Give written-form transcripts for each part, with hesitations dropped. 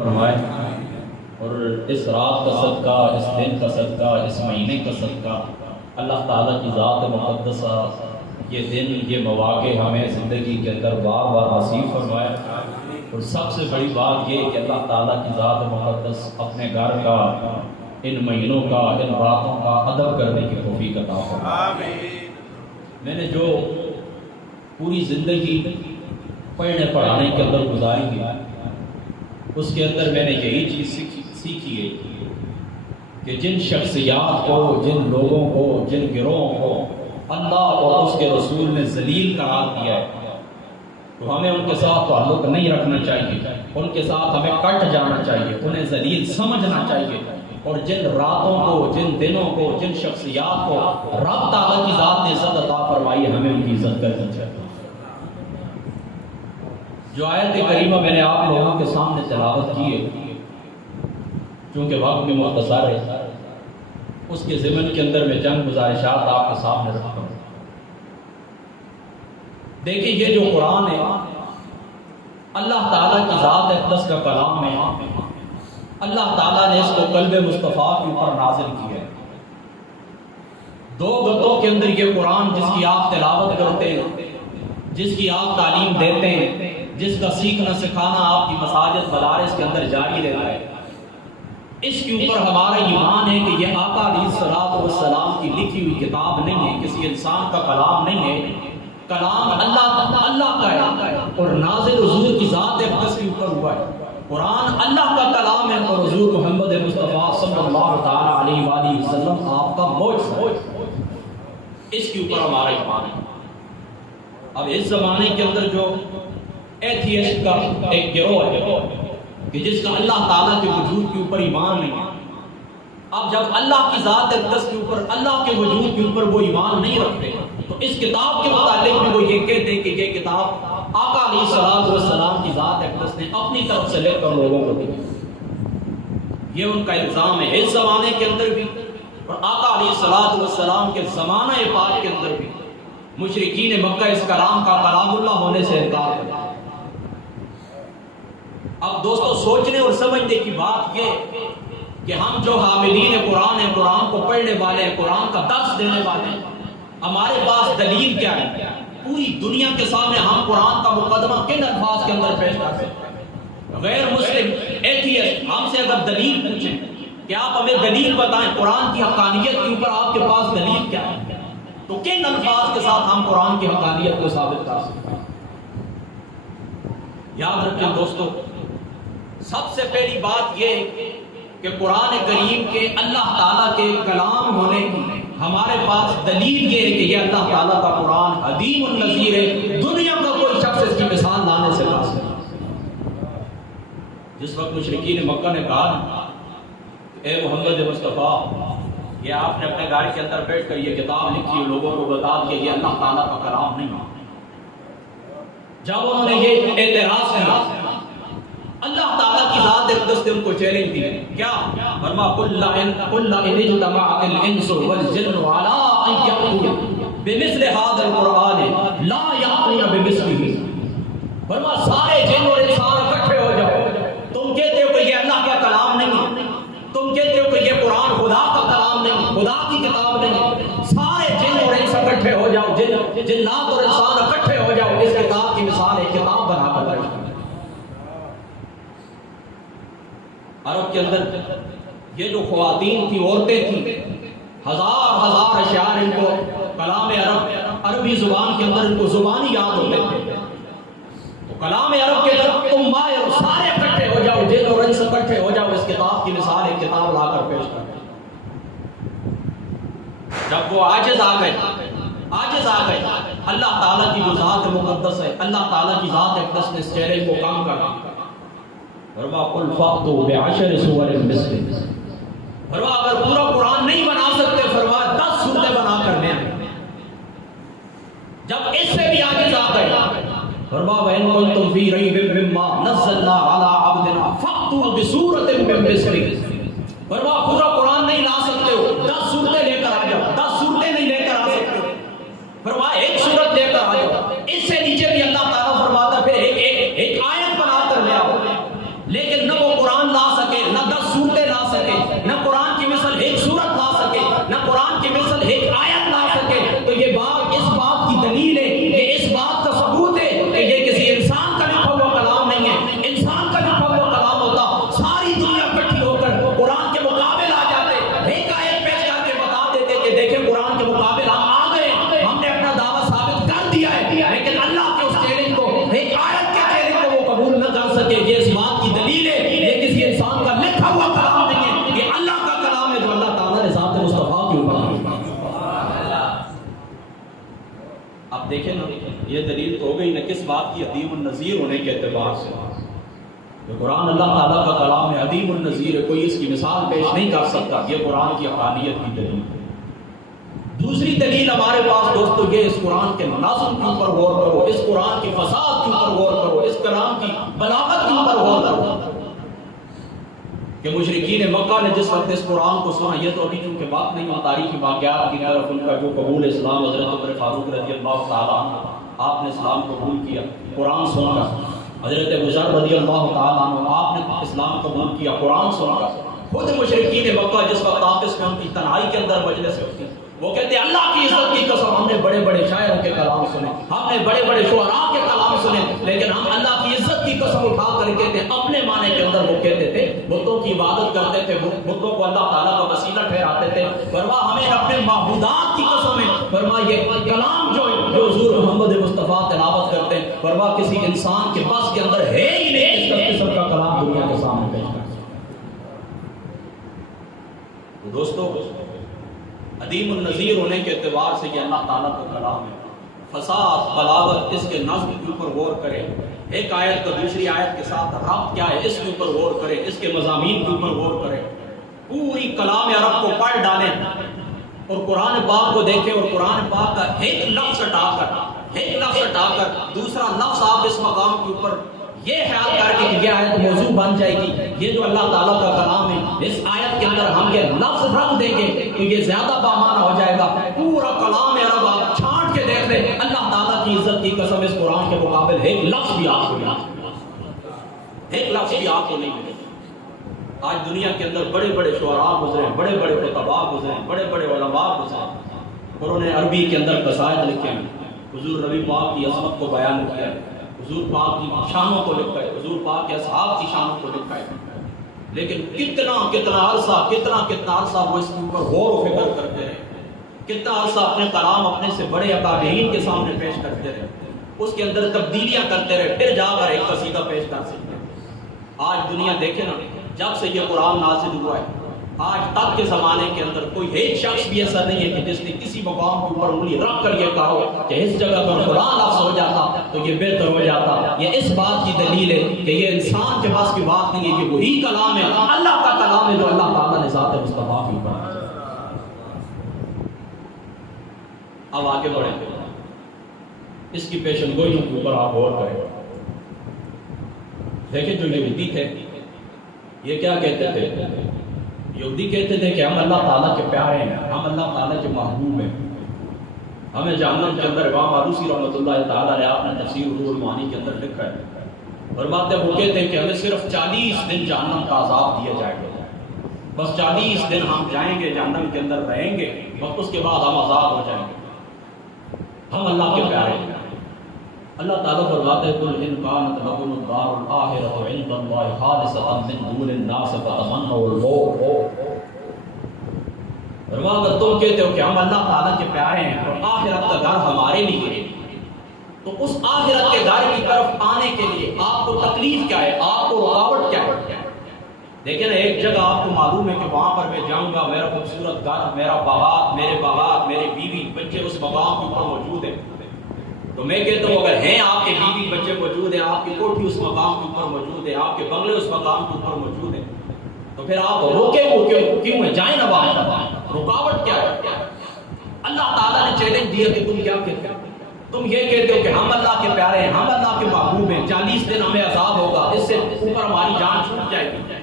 فرمائے اور اس رات کا صدقہ، اس دن کا صدقہ، اس مہینے کا صدقہ، اللہ تعالیٰ کی ذات مقدسہ یہ دن، یہ مواقع ہمیں زندگی کے اندر بار بار نصیب فرمائے۔ اور سب سے بڑی بات یہ کہ اللہ تعالیٰ کی ذات مقدس اپنے گھر کا، ان مہینوں کا، ان راتوں کا ادب کرنے کی توفیق عطا فرمائے۔ میں نے جو پوری زندگی پڑھنے پڑھانے کے اندر گزاری ہے، اس کے اندر میں نے یہی چیز سیکھی ہے کہ جن شخصیات کو، جن لوگوں کو، جن گروہوں کو اللہ اور اس کے رسول نے ذلیل قرار دیا ہے، تو ہمیں ان کے ساتھ تعلق نہیں رکھنا چاہیے، ان کے ساتھ ہمیں کٹ جانا چاہیے، انہیں ذلیل سمجھنا چاہیے۔ اور جن راتوں کو، جن دنوں کو، جن شخصیات کو رب تعالیٰ کی ذات نے عزت عطا فرمائی ہے، ہمیں ان کی عزت کرنی چاہیے۔ جو آیت کریمہ میں نے آپ لوگوں کے سامنے تلاوت کی ہے، چونکہ وقت میں مختصر ہے، اس کے ضمن کے اندر میں چند گزارشات آپ کے سامنے رکھتا ہوں۔ دیکھیے، یہ جو قرآن ہے اللہ تعالیٰ کی ذات اقدس کا کلام ہے، اللہ تعالیٰ نے اس کو قلب مصطفیٰ کے اوپر نازل کیا ہے۔ دو گتوں کے اندر یہ قرآن جس کی آپ تلاوت کرتے ہیں، جس کی آپ تعلیم دیتے ہیں، جس کا سیکھنا سکھانا آپ کی مساجد مدارس کے اندر جاری رہتا ہے، اس کے اوپر ہمارا ایمان ہے کہ یہ آقا علیہ الصلوۃ والسلام کی لکھی ہوئی کتاب نہیں ہے، کسی انسان کا کلام نہیں ہے، کلام اللہ کا ہے اور نازل حضور کی ذات اقدس کے اوپر ہوا ہے۔ قرآن اللہ کا کلام ہے اور حضور محمد مصطفیٰ صلی اللہ تعالیٰ علیہ وآلہ وسلم آپ کا معجزہ ہے۔ اس کے اوپر ہمارا ایمان ہے۔ اب اس زمانے کے اندر جو ایتھیسٹ کا ایک گروہ ہے کہ جس کا اللہ تعالیٰ کے وجود کے اوپر ایمان نہیں ہے، اب جب اللہ کی ذات اقدس کے اوپر، اللہ کے وجود کے اوپر وہ ایمان نہیں رکھتے، تو اس کتاب کے متعلق بھی وہ یہ کہتے ہیں کہ یہ کتاب آقا علیہ الصلوۃ والسلام کی ذات اقدس نے اپنی طرف سے لے کر لوگوں کو دی۔ یہ ان کا الزام ہے اس زمانے کے اندر بھی، اور آقا علیہ الصلوۃ والسلام کے زمانہ پاک کے اندر بھی مشرکین مکہ اس کلام کا کلام اللہ ہونے سے انکار کرتے۔ اب دوستو، سوچنے اور سمجھنے کی بات یہ کہ ہم جو حاملین قرآن ہیں، قرآن کو پڑھنے والے ہیں، قرآن کا درس دینے والے ہیں، ہمارے پاس دلیل کیا ہے؟ پوری دنیا کے سامنے ہم قرآن کا مقدمہ کن الفاظ کے اندر پیش کرتے ہیں؟ غیر مسلم ایتھیسٹ ہم سے اگر دلیل پوچھیں کہ آپ ہمیں دلیل بتائیں قرآن کی حقانیت کے اوپر، آپ کے پاس دلیل کیا ہے؟ تو کن الفاظ کے ساتھ ہم قرآن کی حقانیت کو ثابت کر سکتے ہیں؟ یاد رکھیں دوستو، سب سے پہلی بات یہ کہ قرآن کریم کے اللہ تعالیٰ کے کلام ہونے کی ہمارے پاس دلیل یہ ہے کہ یہ اللہ تعالیٰ کا قرآن حدیم النظیر ہے، دنیا کا کوئی شخص اس کی مثال لانے سے قاصر نہیں۔ جس وقت مشرکین مکہ نے کہا اے محمد مصطفیٰ، یہ آپ نے اپنے گھر کے اندر بیٹھ کر یہ کتاب لکھی ہے، لوگوں کو بتا دیا یہ اللہ تعالیٰ کا کلام نہیں ہے، جب انہوں نے یہ اعتراض کیا، اللہ تعالیٰ کی ذات اقدس نے ان کو چیلنج دی، کیا فرما قل ان اجتمعت الانس والجن على ان يأتوا بمثل هذا القرآن لا يأتون بمثله۔ فرما سارے جن اور انسان اکٹھے ہو جاؤ، تم کہتے ہو کہ یہ اللہ کا کلام نہیں ہے، تم کہتے ہو کہ یہ قرآن خدا کا کلام نہیں ہے، خدا کی کتاب نہیں ہے، سارے جن اور انس اکٹھے ہو جاؤ، جنات اور انسان اکٹھے ہو جاؤ، اس کتاب کی مثال ایک کتاب بنا کر رکھو۔ عرب کے اندر یہ جو خواتین تھی، عورتیں تھیں، ہزار اشعار ان کو کلام عرب، عربی زبان کے اندر ان کو زبانی یاد ہوتے تھے، تو کلام عرب کے اندر تم سارے اکٹھے ہو جاؤ، جن اور انس اکٹھے ہو جاؤ، اس کتاب کی مثال ایک کتاب لا کر پیش کر۔ جب وہ عاجز آ گئے، اللہ تعالیٰ کی جو ذات مقدس ہے، اللہ تعالیٰ کی ذات اقدس نے اس چہرے کو کام کرا، فرما قل فأتوا بعشر سور مثلہ، فرما اگر پورا قرآن نہیں بنا سکتے، فرما 10 سورتیں بنا کر لیں۔ جب اس سے بھی عاجز آ گئے، فرما وَإِن كُنتُمْ فِي رَيْبٍ مِّمَّا نَزَّلْنَا عَلَىٰ عَبْدِنَا فَأْتُوا بِسُورَةٍ مِّن مِّثْلِهِ، فرما پورا قرآن نہیں لا سکتے ہو، 10 سورتیں لے کر آ جاؤ، 10 سورتیں نہیں لے کر آ سکتے، فرما ایک سورت لے کر آ جاؤ، اس سے نیچے بھی اللہ تعالیٰ فرماتا پھر ایک آیت بنا کر لے آؤ، لیکن نہ وہ قرآن عدیم النظیر ہونے کے اعتبار سے یہ قرآن اللہ تعالیٰ کا کلام ہے، عدیم النظیر ہے، کوئی اس کی مثال پیش نہیں کر سکتا، یہ قرآن کی حقانیت کی دلیل ہے۔ دوسری دلیل ہمارے پاس دوستو یہ، اس قرآن کے نظم کے اوپر غور کرو، اس قرآن کی فصاحت کے اوپر غور کرو، اس کلام کی بلاغت کے اوپر غور کرو کہ مشرکین مکہ نے جس وقت اس قرآن کو سنا، یہ تو ابھی چونکہ بات نہیں ہو تاریخی واقعات کی طرف، ان کا جو قبول اسلام حضرت عمر فاروق رضی اللہ تعالیٰ عنہ، آپ نے اسلام قبول کیا قرآن سن کر، حضرت ابو ذر رضی اللہ تعالیٰ عنہ آپ نے اسلام قبول کیا قرآن سن کر۔ خود مشرکین مکہ جس وقت آپس میں ان کی تنہائی کے اندر مجلس ہوتی، وہ کہتے ہیں اللہ کی عزت کی قسم ہم نے بڑے بڑے شاعروں کے کلام سنے، ہم نے بڑے بڑے شعراء کے کلام سنے، لیکن ہم اللہ کی عزت کی قسم اٹھا کر کہتے ہیں اپنے معنی کے اندر وہ کہتے تھے بتوں کی عبادت کرتے تھے، بتوں کو اللہ تعالیٰ کا وسیلہ ٹھہراتے تھے۔ فرما ہمیں اپنے معبودات کی قسم ہے، فرما یہ کلام جو حضور محمد مصطفیٰ تلاوت کرتے ہیں، فرما کسی انسان کے بس کے اندر ہے ہی نہیں اس قسم کا کلام دنیا کے سامنے پیش کر سکتا۔ تو دوستو عدیم النظیر ہونے کے اعتبار سے یہ اللہ تعالیٰ کا کلام ہے، فصاحت بلاغت، اس کے نظم کے اوپر غور کرے، ایک آیت کا دوسری آیت کے ساتھ ربط کیا ہے اس کے اوپر غور کرے، اس کے مضامین کے اوپر غور کرے، پوری کلام عرب کو پڑھ ڈالیں اور قرآن پاک کو دیکھیں اور قرآن پاک کا ایک لفظ ہٹا کر دوسرا لفظ آپ اس مقام کے اوپر یہ خیال کر کے کہ یہ آیت موضوع بن جائے گی، یہ جو اللہ تعالیٰ کا کلام ہے اس آیت کے اندر ہم یہ لفظ رکھ دیں گے تو یہ زیادہ بامانہ ہو جائے گا۔ پورا کلام عرب آپ چھانٹ کے دیکھ لیں، اللہ تعالیٰ کی عزت کی قسم اس قرآن کے مقابل ایک لفظ بھی آپ کو نہیں ملے۔ آج دنیا کے اندر بڑے بڑے شعراء گزرے ہیں، بڑے بڑے خطباء گزرے ہیں، بڑے بڑے علماء گزرے ہیں، انہوں نے عربی کے اندر قصائد لکھے ہیں، حضور نبی پاک کی عظمت کو بیان کیا ہے، حضور پاک کی شانوں کو لکھا ہے، حضور پاک کے اصحاب کی شانوں کو لکھا ہے، لیکن کتنا عرصہ وہ اس کے اوپر غور و فکر کرتے رہے، کتنا عرصہ اپنے کلام اپنے سے بڑے اکابرین کے سامنے پیش کرتے رہے، اس کے اندر تبدیلیاں کرتے رہے، پھر جا کر ایک قصیدہ پیش کر سکتے ہیں۔ آج دنیا دیکھے نا، جب سے یہ قرآن نازل ہوا ہے آج تک کے زمانے کے اندر کوئی ایک شخص بھی ایسا نہیں ہے کہ جس نے کسی مقام کے اوپر انگلی رکھ کر یہ کہا کہ اس جگہ پر قرآن لفظ ہو جاتا تو یہ بہتر ہو جاتا۔ یہ اس بات کی دلیل ہے کہ یہ انسان کے پاس کی بات نہیں ہے، کہ وہی کلام ہے، اللہ کا کلام ہے جو اللہ تعالیٰ نے ذات مصطفیٰ کی اوپر۔ اب آگے بڑھیں، اس کی پیشن گوئیوں کے اوپر آپ غور کریں۔ دیکھیں جو یہودی تھے یہ کیا کہتے تھے؟ یہودی کہتے تھے کہ ہم اللہ تعالیٰ کے پیارے ہیں، ہم اللہ تعالیٰ کے محبوب ہیں، ہمیں جہنم کے اندر امام آلوسی رحمۃ اللہ تعالیٰ نے آپ نے تفسیر روح المعانی کے اندر لکھا ہے، فرماتے ہیں وہ کہتے ہیں کہ ہمیں صرف 40 دن جہنم کا عذاب دیا جائے گا، بس 40 دن ہم جائیں گے جہنم کے اندر رہیں گے، بس اس کے بعد ہم آزاد ہو جائیں گے، ہم اللہ کے پیارے ہیں۔ اللہ تعالیٰ فرماتے ہیں قل ان کانت لکم الدار الآخرۃ عند اللہ خالصۃ من دون الناس فتمنوا الموت۔ اگر تم کہتے ہو کہ ہم اللہ تعالیٰ کے پیارے ہیں اور آخرت کا گھر ہمارے لیے ہے، تو اس آخرت کے گھر کی طرف آنے کے لیے آپ کو تکلیف کیا ہے، آپ کو رکاوٹ کیا ہے؟ دیکھیں نا، ایک جگہ آپ کو معلوم ہے کہ وہاں پر میں جاؤں گا، میرا خوبصورت گھر، میرا باغات، میرے باغات، میرے بیوی بچے اس مقام کے اوپر موجود ہیں، تو میں کہتا ہوں اگر ہیں آپ کے بیوی بچے موجود ہیں، آپ کی کوٹھی اس مقام کے اوپر موجود ہے، آپ کے بنگلے اس مقام کے اوپر موجود ہیں، تو پھر آپ روکے کیوں ہیں؟ جائیں نہ باہر، رکاوٹ کیا ہے؟ اللہ تعالیٰ نے چیلنج دیا کہ تم کیا کہتے ہو؟ تم یہ کہتے ہو کہ ہم اللہ کے پیارے ہیں، ہم اللہ کے محبوب ہیں، 40 دن ہمیں عذاب ہوگا، اس سے اوپر ہماری جان چھوٹ جائے گی،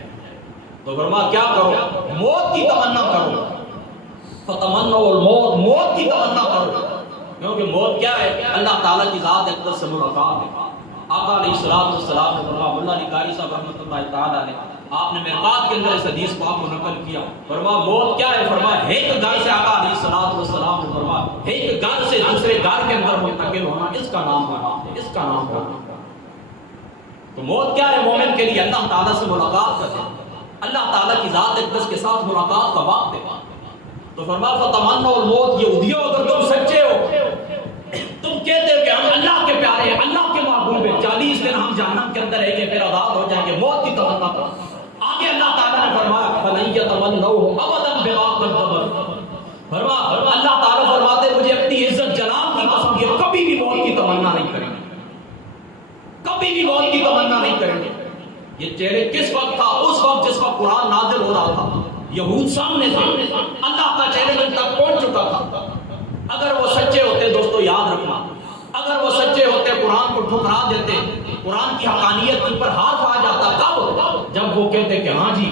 تو فرمایا کیا کرو؟ موت کی تمنا کرو، فتمنوا الموت، موت کی تمنا کرو، کیونکہ موت کیا ہے؟ اللہ تعالیٰ کی ذات اقدس سے ملاقات ہے۔ آقا علیہ السلام نے فرمایا، اللہ علی قاری صاحب رحمۃ اللہ تعالیٰ نے آپ نے مرقات کے اندر اس حدیث پاک کو نقل کیا، فرمایا موت کیا ہے؟ فرمایا ایک گھر سے، آقا علیہ السلام نے فرمایا ایک گھر سے دوسرے گھر کے اندر منتقل ہونا، اس کا نام ہونا، اس کا نام ہونا۔ تو موت کیا ہے مومن کے لیے؟ اللہ تعالیٰ سے ملاقات کرنا، اللہ تعالیٰ کی ذات اقدس کے ساتھ ملاقات کا وقت ہے۔ تو فرمایا فتمنوا الموت، یہودیوں اگر تم سچے ہو، تم کہتے ہو کہ ہم اللہ کے پیارے ہیں، اللہ کے محبوب ہیں، 40 دن ہم جہنم کے اندر رہیں گے پھر آزاد ہو جائیں گے، موت کی تمنا کرو۔ آگے اللہ تعالیٰ نے فرمایا فَلَن يَتَمَنَّوْهُ أَبَدًا بِمَا قَدَّمَتْ، فرمایا اللہ تعالیٰ فرماتے مجھے اپنی عزت جلال کی قسم یہ کبھی بھی موت کی تمنا نہیں کریں گے، کبھی بھی موت کی تمنا نہیں کریں گے. یہ چیلنج کس وقت تھا؟ اس وقت جس وقت قرآن نازل ہو رہا تھا. یہود سامنے تھے، اللہ کا چیلنج ان تک پہنچ چکا تھا. اگر وہ سچے ہوتے دوستو، یاد رکھنا، اگر وہ سچے ہوتے قرآن کو ٹھکرا دیتے، قرآن کی حقانیت ان پر ہاتھ آ جاتا. کب؟ جب وہ کہتے کہ ہاں جی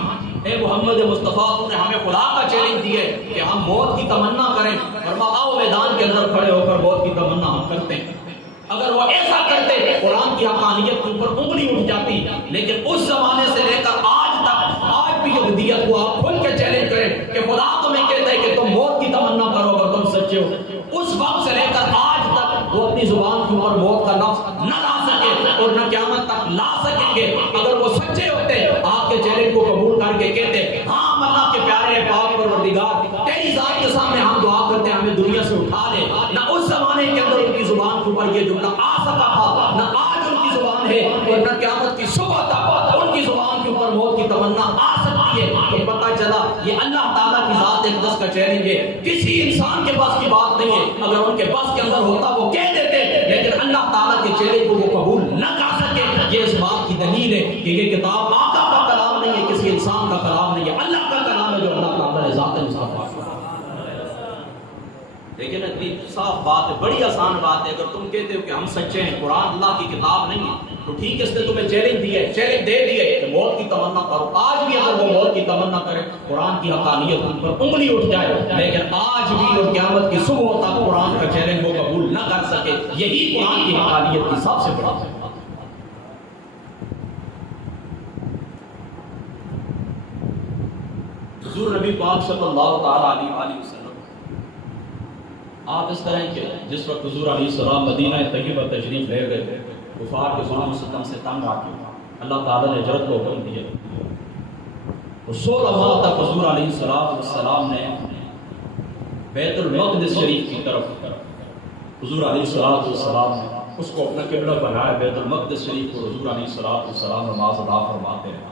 اے محمد مصطفیٰ، تو نے ہمیں خدا کا چیلنج دیا ہے کہ ہم موت کی تمنا کریں. فرماؤ میدان کے اندر کھڑے ہو کر موت کی تمنا ہم کرتے ہیں. اگر وہ ایسا کرتے قرآن کی حقانیت کے اوپر انگلی اٹھ جاتی. لیکن اس زمانے سے لے کر آج تک، آج بھی یہودیت کو آپ کھل کے چیلنج کریں کہ خدا تمہیں کہتا ہے کہ تم موت کی تمنا کرو اگر تم سچے ہو. اس وقت سے لے کر آج تک وہ اپنی زبان کے اوپر موت کا لفظ نہ لا سکے اور نہ قیامت تک لا سکیں گے. اگر وہ سچے ہوتے آپ کے چیلنج کو قبول کر کے کہتے ہاں ہم اللہ کے پیارے پاک پروردگار تیری ذات کے سامنے ہم دعا کرتے ہیں ہمیں دنیا سے اٹھا لے. نہ اس زمانے کے اندر ان کی زبان کے اوپر یہ جملہ آ سکا تھا، نہ آج ان کی زبان ہے اور نہ قیامت کی صبح تک ان کی زبان کے اوپر موت کی تمنا آ سکتی ہے. تو پتہ چلا یہ اللہ تعالیٰ کی ذات اقدس کا چیلنج ہے، کسی انسان کے بس کی بات نہیں ہے. اگر ان کے بس کے اندر ہوتا وہ کہہ دیتے، لیکن اللہ تعالیٰ کے چیلنج کو وہ قبول نہ کر سکے. یہ اس بات کی دلیل ہے کہ یہ کتاب آقا کا کلام نہیں ہے، کسی انسان کا کلام نہیں ہے، اللہ کا کلام ہے جو اللہ تعالیٰ نے ذات مصطفیٰ. لیکن اتنی صاف بات ہے، بڑی آسان بات ہے. اگر تم کہتے ہو کہ ہم سچے ہیں، قرآن اللہ کی کتاب نہیں ہے، تو ٹھیک ہے، اس نے تمہیں چیلنج دیا ہے، چیلنج دے دیا ہے کہ موت کی تمنا کرو. آج بھی اگر وہ موت کی تمنا کرے، قرآن کی حقانیت ان پر انگلی اٹھ جائے، لیکن آج بھی اور قیامت کی صبح تک قرآن کا چیلنج وہ قبول نہ کر سکے. یہی قرآن کی حقانیت کی سب سے بڑا ہے. حضور نبی پاک صلی اللہ تعالیٰ علیہ وآلہ وسلم آپ اس طرح کہ جس وقت حضور علیہ السلام مدینہ طیبہ تشریف لے گئے، کفار کے ظلم و ستم سے تنگ آ کے اللہ تعالیٰ نے ہجرت کو حکم دیا. تو 16 ماہ تک حضور علیہ السلام نے بیت المقدس شریف کی طرف، حضور علیہ السلام نے اس کو اپنا قبلہ بنایا. بیت المقدس شریف کو حضور علیہ السلام نماز ادا فرماتے ہیں.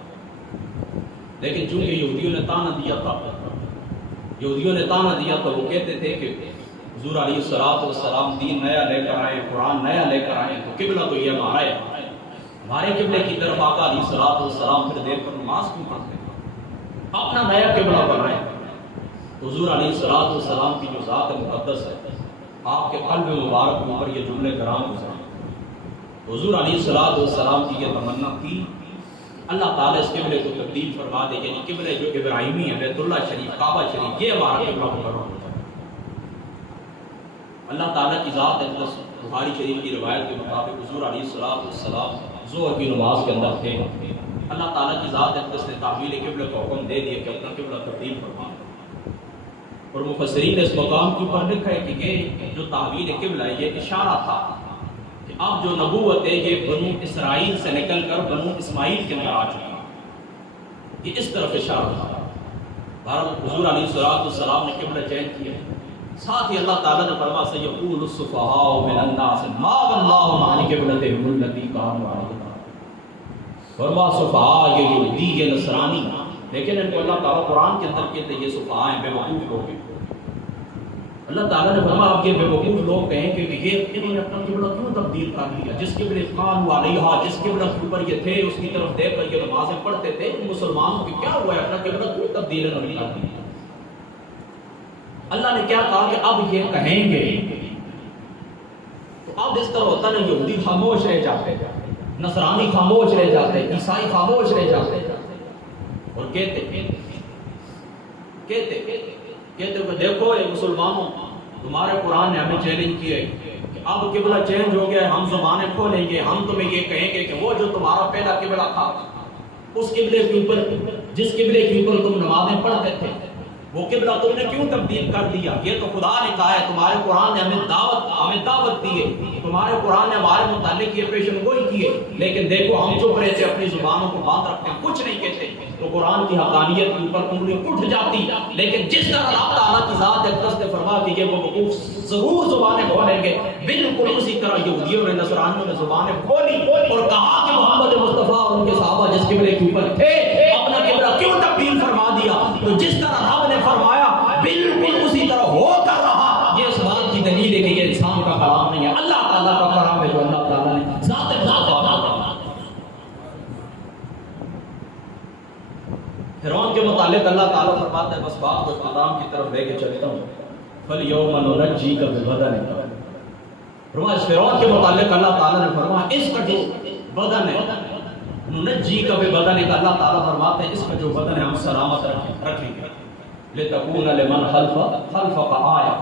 لیکن چونکہ یہودیوں نے تانا دیا تھا، وہ کہتے تھے کہ حضور علیہ السلام دین نیا لے کر آئے، قرآن نیا لے کر آئے، تو قبلہ تو یہ ہمارا ہے، ہمارے قبلے کی طرف آقا علیہ السلام پھر دیکھ کر نماز کیوں پڑھتے ہیں، اپنا نیا قبلہ بنائیں. حضور علیہ السلام کی جو ذات مقدس ہے، آپ کے قلب مبارک کے اوپر یہ جملے کرام گزرے. حضور علیہ السلام کی یہ تمنا تھی اللہ تعالیٰ اس قبلے کو تبدیل فرما دے، یعنی قبلے جو ابراہیمی ہے، بیت اللہ شریف، کعبہ شریف، یہ ہمارا قبلہ مقرر ہو جائے. اللہ تعالیٰ کی ذات اقدس بخاری شریف کی روایت کے مطابق حضور علیہ السلام ظہر کی نماز کے اندر تھے. اللہ تعالیٰ کی ذات اقدس نے تعویل قبلہ کو حکم دے دیا کہ اپنا قبلہ تبدیل فرما. اور مفسرین نے اس مقام کے اوپر لکھا ہے کہ یہ جو تعویل قبلہ ہے یہ اشارہ تھا کہ اب جو نبوت ہے یہ بنو اسرائیل سے نکل کر بنو اسماعیل کے اندر آ چکی ہے. یہ اس طرف اشارہ تھا. بہرحال حضور علیہ السلام نے قبلہ چینج کیا. ساتھ ہی اللہ تعالیٰ نے فرمایا سیقول السفہاء من الناس ما ولاھم عن قبلتہم التی کانوا علیہا. فرمایا سفہاء یہ یہودی یہ نصرانی، لیکن ان کو اللہ تعالیٰ قرآن کے اندر کہتے ہیں یہ سفہاء ہیں، بے وقوف لوگ ہیں. اللہ تعالیٰ نے فرمایا اب یہ بے وقوف لوگ کہیں کہ یہ انہوں نے اپنا قبلہ کیوں تبدیل کر لیا؟ جس قبلے کانوا علیہا، جس قبلہ کے اوپر یہ تھے اس کی طرف دیکھ کر یہ نمازیں پڑھتے تھے، مسلمانوں کی کیا ہوا ہے؟ اپنا قبلہ کیوں تبدیل کر دیا؟ اللہ نے کیا کہا کہ اب یہ کہیں گے. تو اب اس طرح ہوتا نا، یہودی خاموش رہ جاتے، نصرانی خاموش رہ جاتے، عیسائی خاموش رہ جاتے اور کہتے کہ دیکھو اے مسلمانوں، تمہارے قرآن نے ہمیں چیلنج کیا ہے کہ اب قبلہ چینج ہو گیا ہے، ہم زبانیں کھولیں گے، ہم تمہیں یہ کہیں گے کہ وہ جو تمہارا پہلا قبلہ تھا اس قبلے کے اوپر، جس قبلے کے اوپر تم نمازیں پڑھتے تھے، وہ قبلہ تم نے کیوں تبدیل کر دیا؟ یہ تو خدا نے کہا ہے، تمہارے قرآن نے ہمیں دعوت دی ہے، تمہارے قرآن نے ہمارے متعلق یہ پیشن گوئی کی ہے، لیکن دیکھو ہم چپ رہے تھے، اپنی زبانوں کو بند رکھتے ہیں، کچھ نہیں کہتے. تو قرآن کی حقانیت کے اوپر انگلی اٹھ جاتی. لیکن جس طرح اللہ تعالیٰ کی ذات اقدس نے فرمایا کہ یہ وہ وقوف ضرور زبانیں کھولیں گے، بالکل اسی طرح یہودیوں نے نصرانیوں نے زبانیں کھولی اور کہا کہ محمد مصطفیٰ اور ان کے صحابہ جس قبلے کے اوپر تھے اپنا قبلہ کیوں تبدیل فرما دیا؟ تو جس طرح رب نے فرمایا بالکل اسی طرح ہو کر رہا. یہ اس بات کی دلیل ہے کہ یہ انسان کا کلام نہیں ہے، اللہ تعالیٰ کا کلام ہے جو اللہ تعالیٰ نے ذات فرعون کے متعلق اللہ تعالیٰ فرماتا ہے، بس بات کو اختتام کی طرف لے کے چلتا ہوں، فَالْيَوْمَ نُنَجِّيكَ بِبَدَنِكَ۔ فرمایا اس فرعون کے متعلق اللہ تعالیٰ نے فرمایا اس کا جو بدن ہے، نُنَجِّيكَ بِبَدَنِكَ، اللہ تعالیٰ فرماتے ہیں اس کا جو بدن ہے ہم سلامت رکھیں گے، لِتَكُونَ لِمَنْ خَلْفَكَ آیَةً،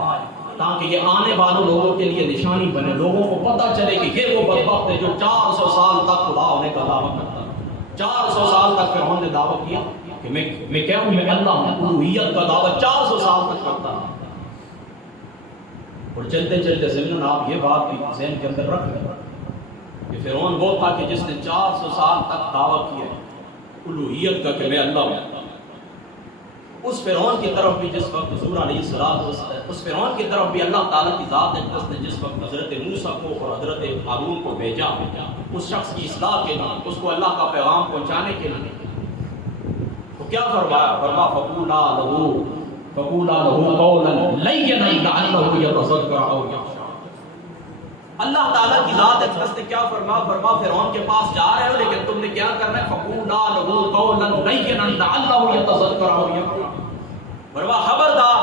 تاکہ یہ آنے والوں لوگوں کے لیے نشانی بنے، لوگوں کو پتہ چلے کہ یہ وہ بدبخت ہے جو 400 سال تک خدا ہونے کا دعویٰ کرتا ہے۔ 400 سال تک فرعون نے دعویٰ کیا کہ میں کیا ہوں، میں اللہ ہوں، الوہیت کا دعویٰ 400 سال تک کرتا رہا۔ اور چلتے چلتے ضمن آپ یہ بات بھی ذہن کے اندر رکھ لیں کہ فرعون وہ تھا کہ جس نے 400 سال تک دعویٰ کیا الوہیت کا کہ میں اللہ ہوں۔ اس فرعون کی طرف بھی جس وقت حضور علیہ السلام، اس فرعون کی طرف بھی اللہ تعالیٰ کی ذات اقدس نے جس وقت حضرت موسیٰ کو اور حضرت ہارون کو بھیجا اس شخص کی اصلاح کے لیے، اس کو اللہ کا پیغام پہنچانے کے لیے، تو کیا فرمایا؟ فقولا لہو قولا لینا لعلہ یتذکر او یخشی۔ اللہ تعالیٰ کی ذات اقدس نے کیا فرما فرعون کے پاس جا رہے ہو لیکن تم نے کیا کرنا ہے؟ فقولا لہو قولا لینا لعلہ یتذکر او یخشی۔ فرما خبردار،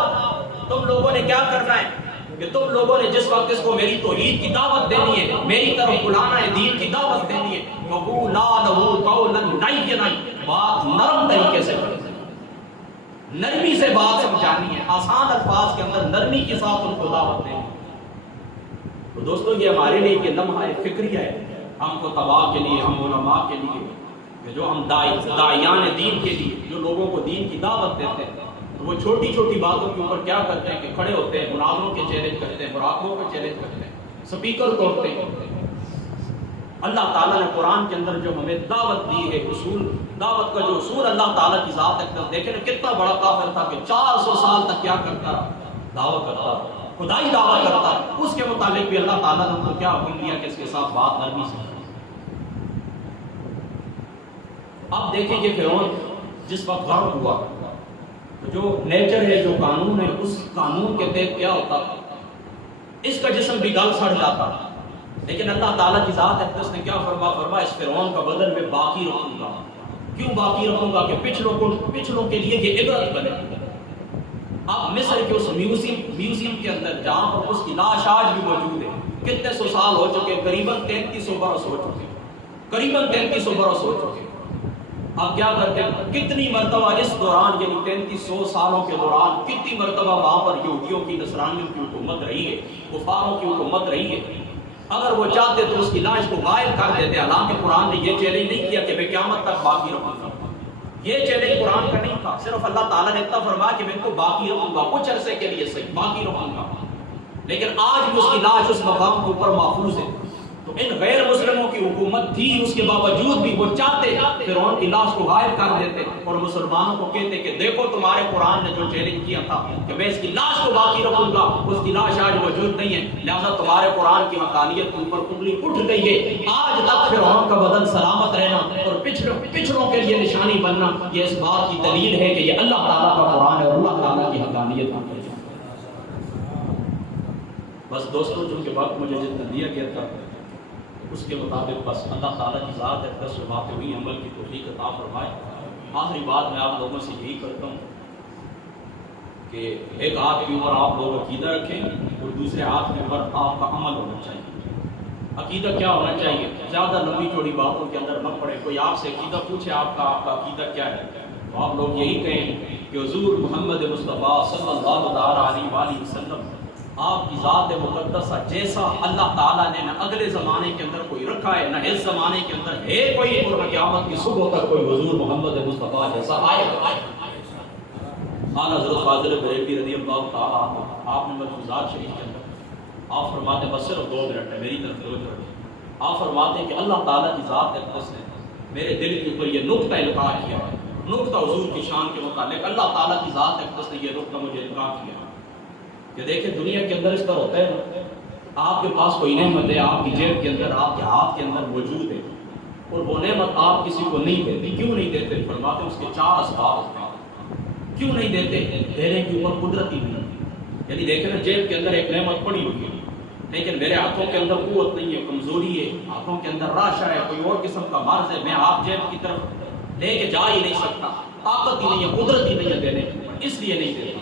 تم لوگوں نے کیا کرنا ہے کہ تم لوگوں نے جس وقت اس کو میری توحید کی دعوت دینی ہے، میری طرف بلانا ہے، دین کی دعوت دینی ہے، فقولا لہو قولا لینا، بات نرم طریقے سے کریں، نرمی سے بات سمجھانی ہے، آسان الفاظ کے اندر نرمی کے ساتھ ان کو دعوت دیں۔ تو دوستو یہ ہمارے لیے یہ لمحہ فکریہ ہے، ہم کو تباہ کے لیے، ہم علماء کے لیے، کہ جو ہم داعیان دین کے لیے جو لوگوں کو دین کی دعوت دیتے ہیں، تو وہ چھوٹی چھوٹی باتوں کے اوپر کیا کرتے ہیں کہ کھڑے ہوتے ہیں، مناظروں کے چیلنج کرتے ہیں، مراقبوں کے چیلنج کرتے ہیں، سپیکر توڑتے ہیں۔ اللہ تعالیٰ نے قرآن کے اندر جو ہمیں دعوت دی ہے، اصول دعوت کا جو اصول اللہ تعالیٰ کی ذات ہے، دیکھیں نا کتنا بڑا کافر تھا کہ 400 سال تک کیا کرتا رہا، دعوت کرتا رہا، خدائی دعویٰ کرتا رہا۔ اس کے متعلق بھی اللہ تعالیٰ نے ان کو کیا حکم دیا کہ اس کے ساتھ بات نرمی سے۔ اب دیکھیں کہ فرعون جس وقت غرق ہوا، جو نیچر ہے، جو قانون ہے، اس قانون کے تحت کیا ہوتا، اس کا جسم بھی گل سڑ جاتا، لیکن اللہ تعالیٰ کی ذات اقدس نے کیا فرما اس فرعون کا بدن میں باقی رکھوں گا۔ کیوں باقی رکھوں گا؟ کہ پچھلوں کے لیے یہ عبرت بنے۔ اب مصر کے اس میوزیم کے اندر جہاں پر اس کی لاش آج بھی موجود ہے، کتنے سو سال ہو چکے، قریباً 3300 برس ہو چکے، قریباً 3300 برس ہو چکے۔ اب کیا کرتے ہیں، کتنی مرتبہ اس دوران یعنی 3300 سالوں کے دوران کتنی مرتبہ وہاں پر یہودیوں کی، نصرانیوں کی حکومت رہی ہے، کفاروں کی حکومت رہی ہے۔ اگر وہ چاہتے تو اس کی لاش کو غائب کر دیتے، حالانکہ قرآن نے یہ چیلنج نہیں کیا کہ میں قیامت تک باقی رکھوں گا، یہ چیلنج قرآن کا نہیں تھا، صرف اللہ تعالیٰ نے اتنا فرمایا کہ میں ان کو باقی رکھوں گا، کچھ عرصے کے لیے صحیح باقی رکھوں گا، لیکن آج بھی اس کی لاش اس مقام کے اوپر محفوظ ہے۔ تو ان غیر مسلموں کی حکومت تھی، اس کے باوجود بھی وہ چاہتے فرعون کی لاش کو غائب کر دیتے اور مسلمانوں کو کہتے کہ دیکھو تمہارے قرآن نے جو چیلنج کیا تھا کہ میں اس کی لاش کو باقی رکھوں گا، اس کی لاش آج موجود نہیں ہے، لہذا تمہارے قرآن کی حقانیت کے اوپر انگلی اٹھ گئی ہے۔ آج تک فرعون کا بدن سلامت رہنا اور پچھلوں کے لیے نشانی بننا، یہ اس بات کی دلیل ہے کہ یہ اللہ تعالیٰ کا قرآن ہے اور اللہ تعالیٰ کی حقانیت ہے۔ بس دوستو، چونکہ وقت مجھے جتنا دیا گیا تھا اس کے مطابق بس اللہ تعالیٰ کی ذات ہے، دس باتیں ہوئی، عمل کی توفیق عطا فرمائے۔ آخری بات میں آپ لوگوں سے یہی کرتا ہوں کہ ایک ہاتھ کے اوپر آپ لوگ عقیدہ رکھیں اور دوسرے ہاتھ کے اوپر آپ کا عمل ہونا چاہیے۔ عقیدہ کیا ہونا چاہیے؟ زیادہ لمبی چوڑی باتوں کے اندر نہ پڑے، کوئی آپ سے عقیدہ پوچھے آپ کا عقیدہ کیا ہے تو آپ لوگ یہی کہیں کہ حضور محمد مصطفیٰ صلی اللہ علیہ وآلہ وسلم آپ کی ذات مقدسہ جیسا اللہ تعالیٰ نے نہ اگلے زمانے کے اندر کوئی رکھا ہے، نہ اس زمانے کے اندر ہے کوئی، اور نہ قیامت کی صبح تک کوئی حضور محمد مصطفیٰ جیسا آئے گا۔ حضرت فاضل بریلوی رضی اللہ تعالیٰ عنہ، آپ نے ملفوظات شریف کے اندر آپ فرماتے ہیں، بس صرف 2 منٹ ہے، میری طرف توجہ رکھیں۔ آپ فرماتے ہیں کہ اللہ تعالیٰ کی ذات اقدس نے میرے دل کے اوپر یہ نقطہ القاء کیا ہے، نقطہ حضور کی شان کے متعلق اللہ تعالیٰ کی ذات اقدس نے یہ نقطہ مجھے القاء کیا کہ دیکھیں دنیا کے اندر اس طرح ہوتا ہے، آپ کے پاس کوئی نعمت ہے، آپ کی جیب کے اندر، آپ کے ہاتھ کے اندر موجود ہے، اور وہ نعمت آپ کسی کو نہیں دیتے۔ کیوں نہیں دیتے؟ فرماتے ہیں اس کے 4 اسباب ہوتے ہیں۔ کیوں نہیں دیتے؟ دینے کے اوپر قدرت ہی نہیں، یعنی دیکھیں نا جیب کے اندر ایک نعمت پڑی ہوئی ہے لیکن میرے ہاتھوں کے اندر قوت نہیں ہے، کمزوری ہے، ہاتھوں کے اندر راشا ہے، کوئی اور قسم کا مرض ہے، میں آپ جیب کی طرف لے کے جا ہی نہیں سکتا، طاقت ہی نہیں ہے، قدرت ہی نہیں ہے دینے کی، اس لیے نہیں دیتا۔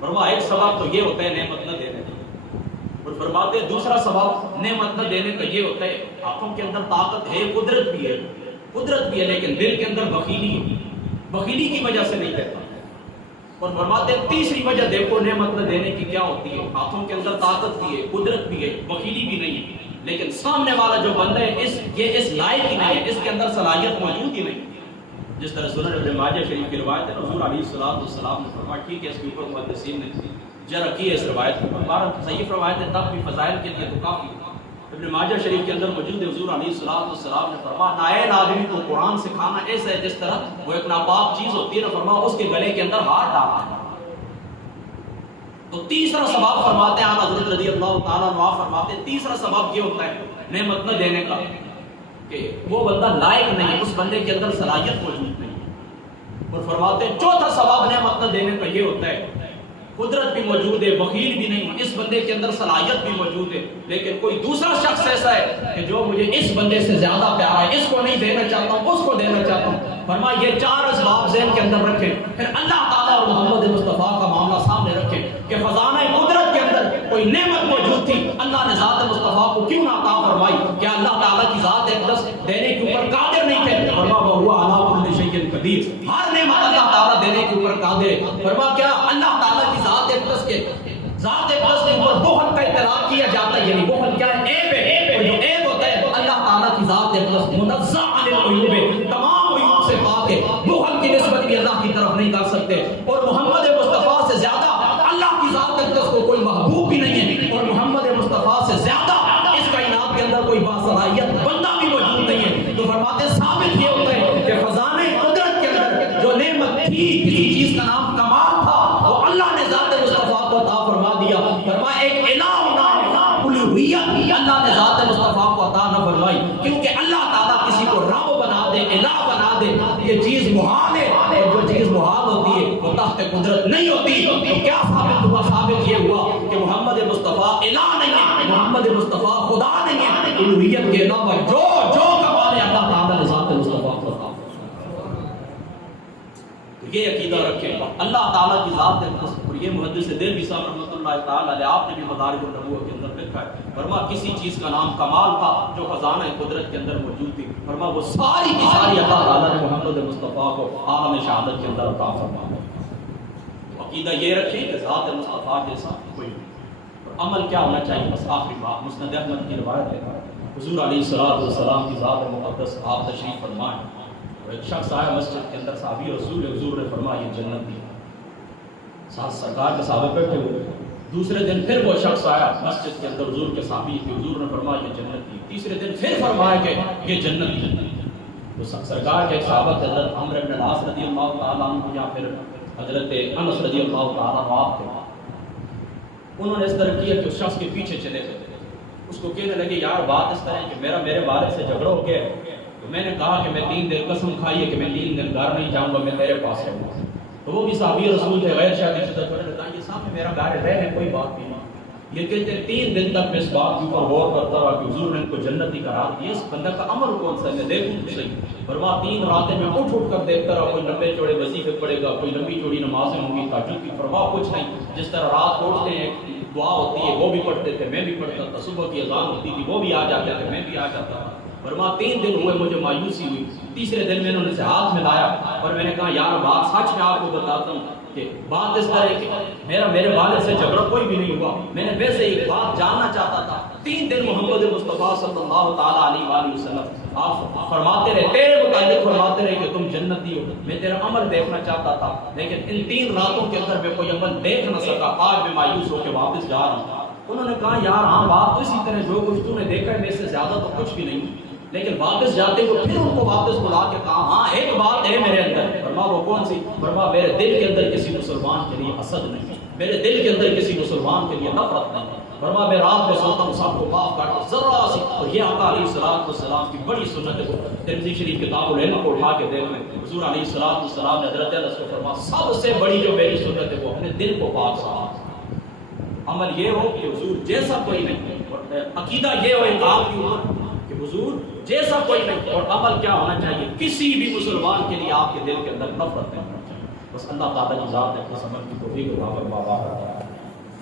فرما ایک سبب تو یہ ہوتا ہے نعمت نہ دینے کا، اور فرماتے ہیں دوسرا سبب نعمت نہ دینے کا یہ ہوتا ہے ہاتھوں کے اندر طاقت ہے، قدرت بھی ہے، لیکن دل کے اندر بخیلی کی وجہ سے نہیں دیتا۔ اور فرماتے ہیں تیسری وجہ دیکھو نعمت نہ دینے کی کیا ہوتی ہے، ہاتھوں کے اندر طاقت بھی ہے، قدرت بھی ہے، بخیلی بھی نہیں ہے، لیکن سامنے والا جو بندہ ہے اس لائق ہی نہیں ہے، اس کے اندر صلاحیت موجود ہی نہیں۔ جس طرح سنن ابن ماجہ شریف کی روایت ہے، حضور علیہ السلام نے فرمایا، ٹھیک ہے اس کے اوپر محدثین نے جرح کی ہے اس روایت کو، صحیح روایت ہے تب بھی فضائل کے لیے تو کافی۔ ابن ماجہ شریف کے اندر موجود ہے، حضور علیہ السلام نے فرمایا نائل آدمی کو قرآن سکھانا ایسا ہے جس طرح وہ ایک ناپاک چیز ہوتی ہے نا، فرمایا اس کے گلے کے اندر ہاتھ ڈالنا۔ تو تیسرا سبب فرماتے ہیں حضرت رضی اللہ تعالیٰ عنہ فرماتے ہیں تیسرا سبب یہ ہوتا ہے نعمت نہ دینے کا کہ وہ بندہ لائق نہیں ہے، اس بندے کے اندر صلاحیت موجود نہیں ہے۔ اور فرماتے ہیں چوتھا سبب نعمت نہ دینے کا یہ ہوتا ہے قدرت بھی موجود ہے، بخیل بھی نہیں، اس بندے کے اندر صلاحیت بھی موجود ہے، لیکن کوئی دوسرا شخص ایسا ہے کہ جو مجھے اس بندے سے زیادہ پیارا ہے، اس کو نہیں دینا چاہتا ہوں، اس کو دینا چاہتا ہوں۔ فرمایا یہ چار اسباب ذہن کے اندر رکھیں، پھر اللہ تعالیٰ اور محمد مصطفیٰ کا معاملہ سامنے رکھیں کہ خزانہ قدرت کے اندر کوئی نعمت موجود تھی، اللہ نے ذات مصطفیٰ کو کیوں نہ عطا فرمائی؟ کیا اللہ تعالیٰ کی ذات اقدس دینے کے اوپر قادر نہیں تھے؟ فرمایا وَهُوَ عَلَىٰ كُلِّ شَيْءٍ قَدِيرٌ، ہر نعمت اللہ تعالیٰ دینے کے اوپر قادر ہے۔ فرمایا کیا اللہ تعالیٰ کی ذات اقدس کے اوپر بخل کا اطلاق کیا جاتا ہے؟ یعنی بخل کیا ہے؟ عیب ہے، اور جو عیب ہوتا ہے اللہ تعالیٰ کی ذات اقدس منزہ عن العیوب ہے، تمام عیوب سے پاک ہے، بخل کی نسبت بھی اللہ کی طرف نہیں کر سکتے۔ اور محمد مصطفیٰ سے زیادہ اللہ کی ذات اقدس کو کوئی محبوب بھی نہیں ہے، اور محمد مصطفیٰ سے زیادہ اس کائنات کے اندر کوئی باصلاحیت بندہ بھی موجود نہیں ہے۔ تو فرماتے ثابت یہ ہوتا ہے کہ خزانے قدرت کے اندر جو نعمت تھی، کسی چیز کا نام کمال تھا، وہ اللہ نے ذات مصطفیٰ کو عطا فرما دیا۔ فرمایا ایک الہ نام الوہیت اللہ نے ذات مصطفیٰ کو عطا نہ فرمائی، کیونکہ اللہ تعالیٰ کسی کو رب بنا دے، الہ بنا دے، یہ چیز محال ہے، اور جو چیز محال ہوتی ہے وہ تحت قدرت نہیں ہوتی۔ تو کیا ثابت ہوا؟ ثابت یہ ہوا کہ محمد مصطفیٰ الہ نہیں ہے، محمد مصطفیٰ خدا نہیں ہے، الوہیت کے علاوہ جو کمال ہے اللہ تعالیٰ نے ذات مصطفیٰ کو عطا۔ یہ عقیدہ رکھیں اللہ تعالیٰ کی ذات ہے، اور یہ محدث دہلوی صاحب رحمۃ اللہ تعالیٰ علیہ آپ نے بھی مدارج النبوہ کے اندر لکھا ہے، فرمایا کسی چیز کا نام کمال تھا جو خزانہ قدرت کے اندر موجود تھی، فرمایا وہ ساری کی ساری اللہ تعالیٰ نے محمد مصطفیٰ کو عالم شہادت کے اندر عطا فرمایا۔ عقیدہ یہ رکھیں کہ ذات مصطفیٰ کے ساتھ کوئی اور عمل کیا ہونا چاہیے؟ بس آخری بات مسند احمد کی روایت ہے، حضور علیہ السلام کی ذات مقدس آپ تشریف فرمائیں، ایک شخص آیا مسجد کے اندر، صحابی رسول حضور نے فرمایا یہ جنت دی، ساتھ سرکار کے صحابہ بیٹھے ہوئے۔ دوسرے دن پھر وہ شخص آیا مسجد کے اندر، حضور کے صحابی تھے، حضور نے فرمایا یہ جنت دی۔ تیسرے دن پھر فرمایا کہ یہ جنت دی۔ تو سرکار کے ایک صحابہ تھے حضرت عمرو بن العاص رضی اللہ تعالیٰ عنہ یا پھر حضرت انس رضی اللہ تعالیٰ عنہ تھے، انہوں نے اس طرح کیا کہ اس شخص کے پیچھے چلے گئے، اس کو کہنے لگے یار بات اس طرح ہے کہ میرے والد سے جھگڑا ہو گیا، میں نے کہا کہ میں 3 دن قسم کھائی ہے کہ میں 3 دن گھر نہیں جاؤں گا، میں تیرے پاس رہوں گا۔ تو وہ بھی صحابی رسول تھے، غیر شادی شدہ تھے، نے کہا یہ صاحب میرا گھر رہے کوئی بات نہیں۔ یہ کہتے 3 دن تک میں اس بات کے اوپر غور کرتا رہا کہ حضور نے ان کو جنتی قرار دیا، اس بندہ کا عمل کون سا ہے میں دیکھوں تو صحیح۔ فرمایا 3 راتیں میں اٹھ کر دیکھتا رہا، کوئی لمبے چوڑے وظیفے پڑھے گا، کوئی لمبی چوڑی نمازیں ہوں گی، تہجد کی فرمایا کچھ نہیں، جس طرح رات کو اٹھتے ہیں دعا ہوتی ہے وہ بھی پڑھتے تھے، میں بھی پڑھتا تھا، صبح کی اذان ہوتی تھی وہ بھی آ جاتے تھے، میں بھی آ جاتا تھا۔ فرمایا 3 دن ہوئے مجھے مایوسی ہوئی، تیسرے دن میں نے ان سے ہاتھ ملایا اور میں نے کہا یار بات سچ میں آپ کو بتاتا ہوں کہ بات اس طرح ہے کہ میرے والد سے جھگڑا کوئی بھی نہیں ہوا، میں نے ویسے ایک بات جاننا چاہتا تھا۔ 3 دن محمد مصطفیٰ صلی اللہ تعالیٰ علیہ وآلہ وسلم آپ فرماتے رہے، تیرے متعلق فرماتے رہے کہ تم جنتی ہو، میں تیرا عمل دیکھنا چاہتا تھا، لیکن ان 3 راتوں کے اندر میں کوئی عمل دیکھ نہ سکا، آج میں مایوس ہو کے واپس جا رہا ہوں۔ انہوں نے کہا یار ہاں بات تو اسی طرح جو کچھ تو نے دیکھا ہے میں سے زیادہ تو کچھ بھی نہیں، لیکن واپس جاتے ہوئے پھر ان کو واپس بلا کے کہا ہاں ایک بات ہے میرے اندر۔ فرمایا وہ کون سی؟ فرمایا میرے دل کے اندر کسی مسلمان کے لیے حسد نہیں، میرے دل کے اندر کسی مسلمان کے لیے نفرت نہیں۔ فرمایا میں رات میں سوتا ہوں سب کو معاف کرتا ذرا سی، اور یہ آقا علیہ السلام کی بڑی سنت ہے، ترمذی شریف کتاب العلم کو اٹھا کے دیکھ لیں، حضور علیہ السلام نے حضرت انس کو فرمایا سب سے بڑی جو میری سنت ہے وہ اپنے دل کو پاک صاف، عمل یہ ہو کہ حضور جیسا کوئی نہیں، عقیدہ یہ ہو آپ کی اوپر کہ حضور جیسا کوئی نہیں. اور عمل کیا ہونا چاہیے؟ کسی بھی مسلمان کے لیے آپ کے دل کے اندر نفرت نہیں ہونا چاہیے. بس اللہ تعالیٰ کی ذات ہے، اس عمل کی توفیق عطا فرما.